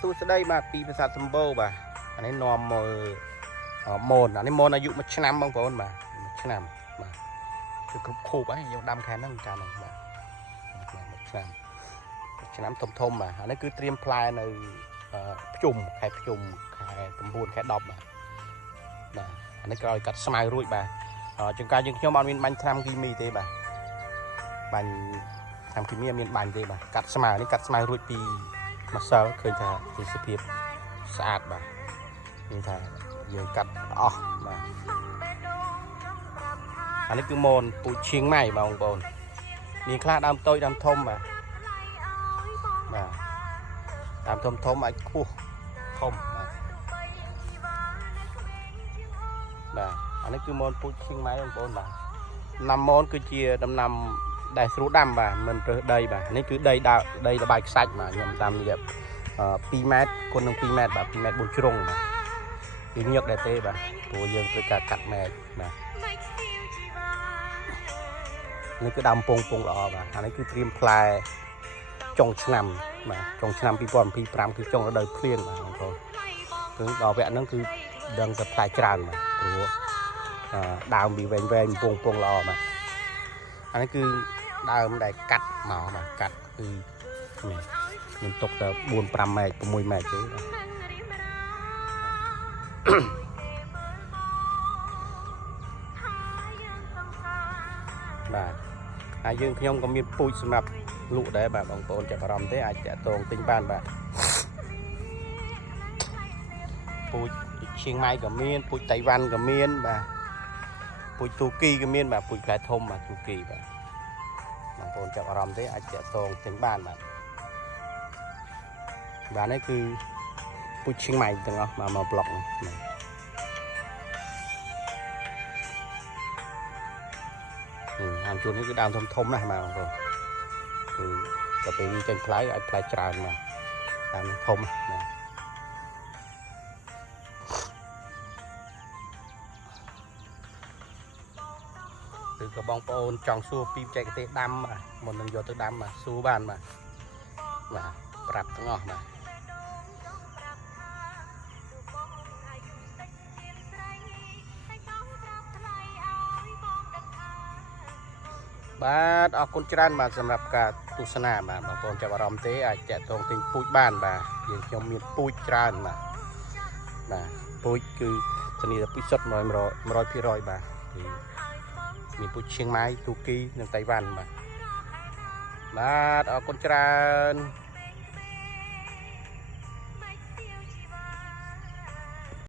សួស្តីបាទពីភាសាសម្បូរបាទអានេះនាំមកមនអានេះមនអាយុ1ឆ្នាំបងប្អូនបាទ1ឆ្នាំបាទគឺគ្រប់ខូបហើយយើងដាំខែហ្នឹងកាលហ្នឹងបាទ1ឆ្នាំធំបាទអានេះគឺត្រៀមផ្លែនៅភ្ជុំខែ9ខែ10បាទអានេះក្រោយកាត់ស្មៅរួចបាទចង្ការយើងខ្ញុំអត់មានបាញ់ថ្នាំគីមីទេបាទបាញ់ថ្នាំគីមីអត់មានបាញ់ទេបាទកាត់ស្មៅនេះកាត់ស្មៅរួចពីម្សិលឃើញថាទីសភាពស្អាតបាទនេះថាយើងកាត់អស់បាទអានេះគឺមនពូជឈៀងម៉ៃបងប្អូនមានខ្លះដើមតូចដើមធំបាទដើមធំអាចខ្ពស់ធំបាទអានេះគឺមនពូជឈៀងម៉ៃបងប្អូនបាទដំណាំមនគឺជាដំណាំដែលស្រួលដាំបាទមិនរើសដីបាទនេះគឺដីល្បាយខ្សាច់បាទខ្ញុំតាមរយៈ2ម៉ែត្រគុណនឹង2ម៉ែត្របាទ2ម៉ែត្រ4ជ្រុងបាទគឺញឹកដែរទេបាទព្រោះយើងធ្វើការកាត់ម៉ែត្របាទនេះគឺដើមពងល្អបាទអានេះគឺត្រៀមផ្លែចុងឆ្នាំបាទចុងឆ្នាំ2025គឺចុងរដូវភ្លៀងបាទបងប្អូនគឺដល់វគ្គហ្នឹងគឺដឹងតែផ្លែច្រើនបាទព្រោះដើមវាវែងពងល្អបាទអានេះគឺដើមដែលកាត់មកបាទកាត់គឺខ្ញុំទុកទៅ4-5ម៉ែត្រ6ម៉ែត្រទេបាទហើយយើងខ្ញុំក៏មានពូជសម្រាប់លក់ដែរបាទបងប្អូនចាប់អារម្មណ៍ទេអាចតាក់ទងទិញបានបាទពូជឈៀងម៉ៃក៏មានពូជតៃវ៉ាន់ក៏មានបាទពូជទូគីក៏មានបាទពូជផ្លែធំបាទទូគីបាទបងប្អូនចាប់អារម្មណ៍ទេអាចតាក់ទងទិញបានបាទនេះគឺពូជឈៀងម៉ៃទាំងអស់មកប្លុកអាមជួននេះគឺដើមធំណាស់បាទបងប្អូនគឺទៅពេលវាចេញផ្លែអាចផ្លែច្រើនមកដើមធំណាឬក៏បងប្អូនចង់សួរពីបច្ចេកទេសដាំបាទមុននឹងយកទៅដាំបាទសួរបានបាទប្រាប់ទាំងអស់បាទអរគុណច្រើនបាទសម្រាប់ការទស្សនាបាទបងប្អូនចាប់អារម្មណ៍ទេអាចតាក់ទងទិញពូជបានបាទយើងខ្ញុំមានពូជច្រើនបាទពូជគឺធានាពីសុទ្ធ100%បាទគឺមានពូជឈៀងម៉ៃទូគីនិងតៃវ៉ាន់បាទអរគុណច្រើន